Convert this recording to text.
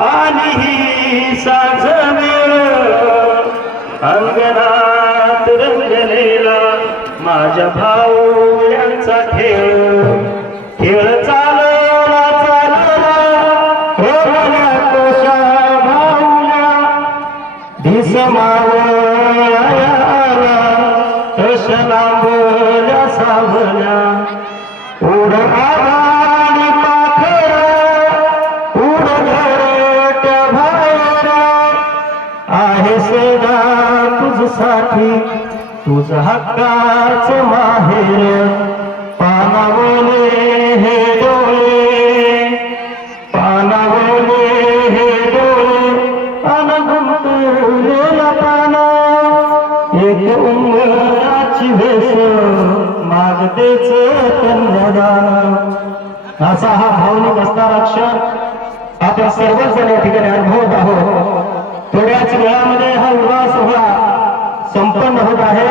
आणि ही साज मेळ अंगणात रंगलेला माझ्या भाऊ यांचा खेळ खेळ चालला चालला रोवल्या कोशा भाऊला दिस मावळा आला तश लांबल्या सावल्या उड आभाळी पाखरा उड घरट्या बाहेर आहे सदा तुझसाठी तुझ हक्काच माहेर पानावले हे डोळे पानावले हे डोळे अनगुंतलेला पाना एक उंबराची वेश मागतेच कन्यादान असा हा भावनिक असणारा क्षण आपण सर्वच जण या ठिकाणी अनुभवत आहोत. थोड्याच वेळामध्ये हा विवाह सोहळा संपन्न होत आहे.